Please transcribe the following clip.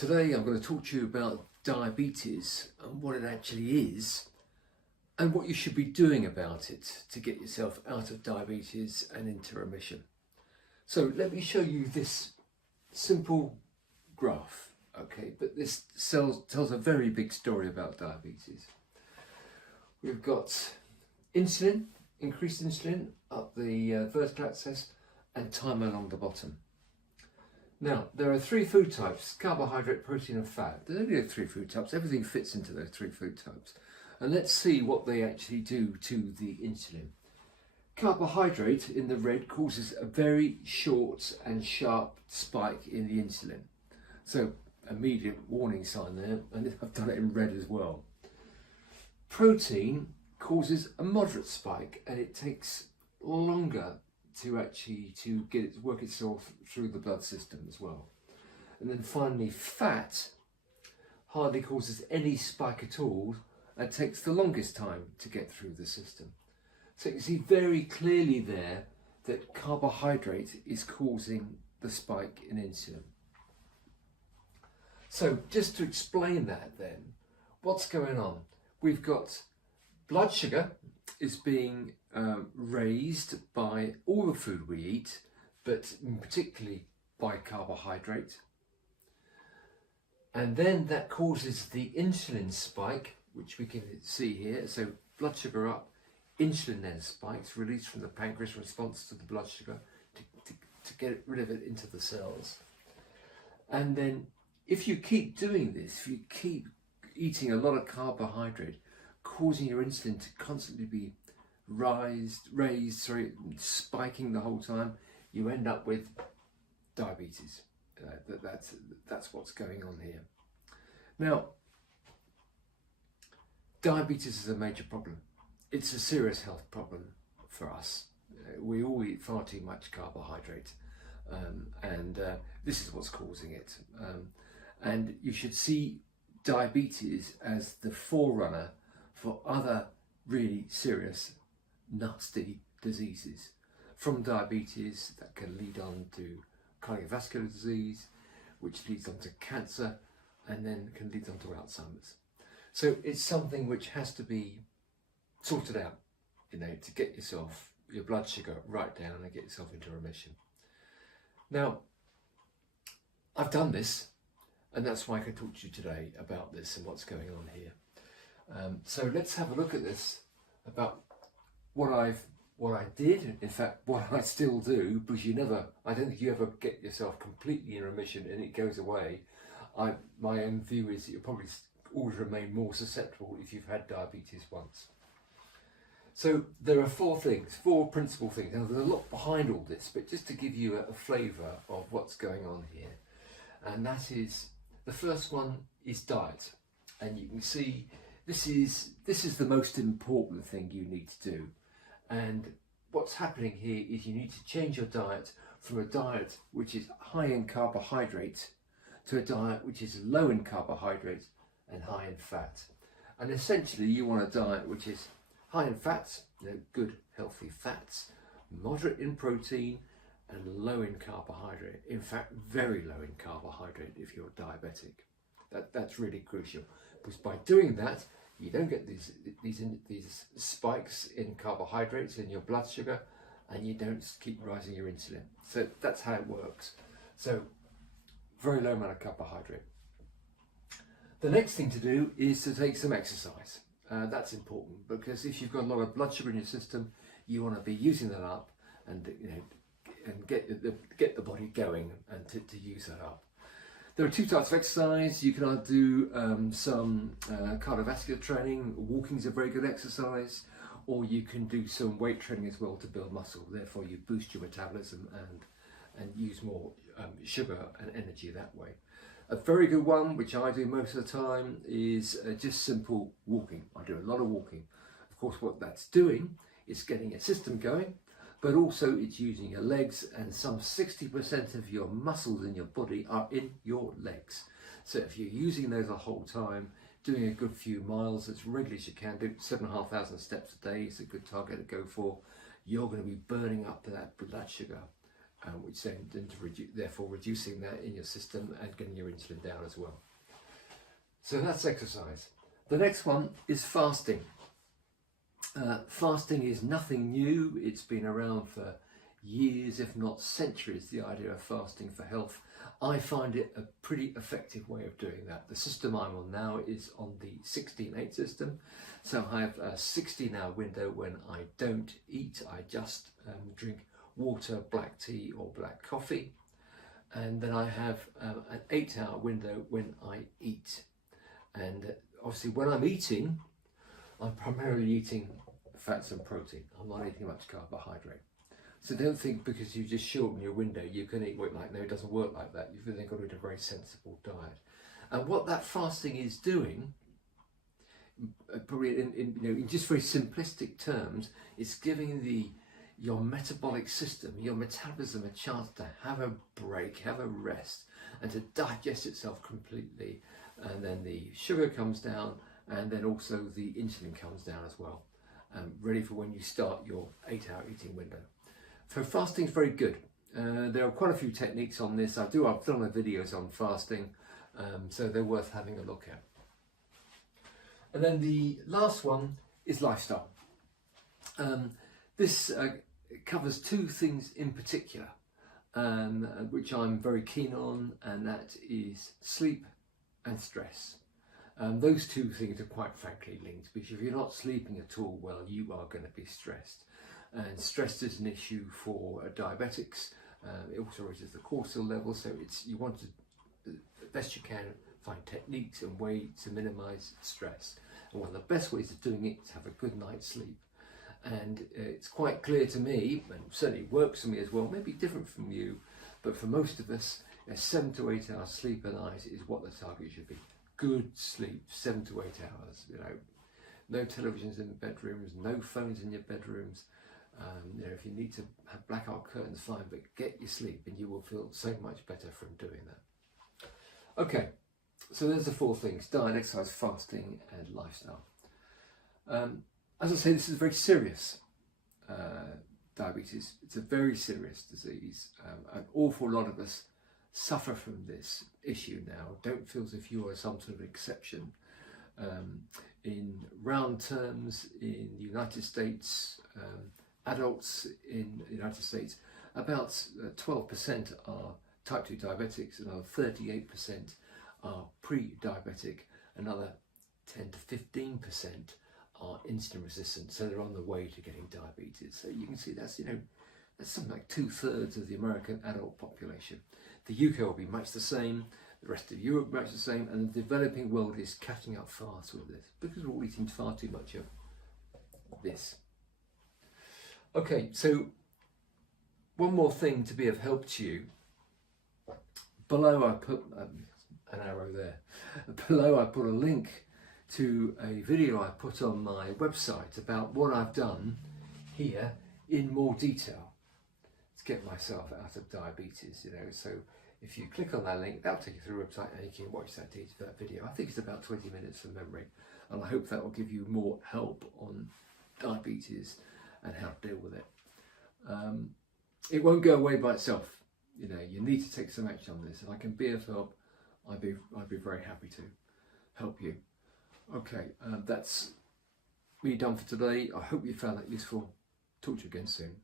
Today I'm going to talk to you about diabetes and what it actually is and what you should be doing about it to get yourself out of diabetes and into remission. So let me show you this simple graph, okay, but this tells a very big story about diabetes. We've got insulin, increased insulin up the vertical axis and time along the bottom. Now, there are three food types: carbohydrate, protein and fat. There's only three food types. Everything fits into those three food types. And let's see what they actually do to the insulin. Carbohydrate in the red causes a very short and sharp spike in the insulin. So, immediate warning sign there, and I've done it in red as well. Protein causes a moderate spike, and it takes longer to get it to work itself through the blood system as well. And then finally, fat hardly causes any spike at all and takes the longest time to get through the system. So you can see very clearly there that carbohydrate is causing the spike in insulin. So just to explain that then, what's going on? We've got blood sugar is being raised by all the food we eat, but particularly by carbohydrate. And then that causes the insulin spike, which we can see here. So blood sugar up, insulin then spikes, released from the pancreas in response to the blood sugar to get rid of it into the cells. And then if you keep doing this, if you keep eating a lot of carbohydrate, causing your insulin to constantly be raised, spiking the whole time, you end up with diabetes. That's what's going on here. Now, diabetes is a major problem. It's a serious health problem for us. We all eat far too much carbohydrate, and this is what's causing it. And you should see diabetes as the forerunner for other really serious, nasty diseases. From diabetes, that can lead on to cardiovascular disease, which leads on to cancer, and then can lead on to Alzheimer's. So it's something which has to be sorted out, to get your blood sugar right down and get yourself into remission. Now, I've done this, and that's why I can talk to you today about this and what's going on here. So let's have a look at this, about what I did, in fact what I still do, because I don't think you ever get yourself completely in remission and it goes away. My own view is that you'll probably always remain more susceptible if you've had diabetes once. So there are four principal things. Now there's a lot behind all this, but just to give you a flavour of what's going on here, and that is, the first one is diet. And you can see this is the most important thing you need to do. And what's happening here is you need to change your diet from a diet which is high in carbohydrate to a diet which is low in carbohydrate and high in fat. And essentially you want a diet which is high in fats, good healthy fats, moderate in protein and low in carbohydrate. In fact, very low in carbohydrate if you're diabetic. That's really crucial, because by doing that you don't get these spikes in carbohydrates in your blood sugar, and you don't keep rising your insulin. So that's how it works. So very low amount of carbohydrate. The next thing to do is to take some exercise. That's important, because if you've got a lot of blood sugar in your system, you want to be using that up and and get the body going and to use that up. There are two types of exercise. You can either do some cardiovascular training. Walking is a very good exercise, or you can do some weight training as well to build muscle. Therefore, you boost your metabolism and use more sugar and energy that way. A very good one, which I do most of the time, is just simple walking. I do a lot of walking. Of course, what that's doing is getting a system going, but also it's using your legs, and some 60% of your muscles in your body are in your legs. So if you're using those the whole time, doing a good few miles as regularly as you can, do 7,500 steps a day is a good target to go for. You're going to be burning up that blood sugar which then therefore reducing that in your system and getting your insulin down as well. So that's exercise. The next one is fasting. Fasting is nothing new. It's been around for years, if not centuries, the idea of fasting for health. I find it a pretty effective way of doing that. The system I'm on now is on the 16/8 system. So I have a 16-hour window when I don't eat. I just drink water, black tea or black coffee. And then I have an 8-hour window when I eat. And obviously when I'm eating, I'm primarily eating fats and protein. I'm not eating much carbohydrate. So don't think because you just shorten your window you can eat what you like. No, it doesn't work like that. You've then got to eat a very sensible diet. And what that fasting is doing, probably in just very simplistic terms, it's giving your metabolic system, your metabolism, a chance to have a break, have a rest, and to digest itself completely. And then the sugar comes down, and then also the insulin comes down as well, ready for when you start your 8-hour eating window. So fasting is very good. There are quite a few techniques on this. I've done videos on fasting, so they're worth having a look at. And then the last one is lifestyle. This covers two things in particular, which I'm very keen on, and that is sleep and stress. Those two things are quite frankly linked, because if you're not sleeping at all well, you are going to be stressed. And stress is an issue for diabetics. It also raises the cortisol level, so you want to, the best you can, find techniques and ways to minimise stress. And one of the best ways of doing it is to have a good night's sleep. And it's quite clear to me, and certainly works for me as well, maybe different from you, but for most of us, 7 to 8 hours sleep a night is what the target should be. Good sleep, 7 to 8 hours. No televisions in bedrooms, no phones in your bedrooms. If you need to have blackout curtains, fine, but get your sleep and you will feel so much better from doing that. Okay, so there's the 4 things: diet, exercise, fasting and lifestyle. As I say, this is very serious. Diabetes, it's a very serious disease. An awful lot of us suffer from this issue now. Don't feel as if you are some sort of exception. In round terms, in the United States, adults in the United States, about 12% are type 2 diabetics, another 38% are pre-diabetic, another 10 to 15% are insulin resistant, so they're on the way to getting diabetes. So you can see that's something like 2/3 of the American adult population. The UK will be much the same, the rest of Europe much the same, and the developing world is catching up fast with this because we're all eating far too much of this. Okay, so one more thing to be of help to you. Below I put an arrow there. Below I put a link to a video I put on my website about what I've done here in more detail to get myself out of diabetes. So if you click on that link, that'll take you through the website and you can watch that video. I think it's about 20 minutes from memory, and I hope that will give you more help on diabetes and how to deal with it. It won't go away by itself. You need to take some action on this. If I can be of help, I'd be very happy to help you. Okay, that's me done for today. I hope you found that useful. Talk to you again soon.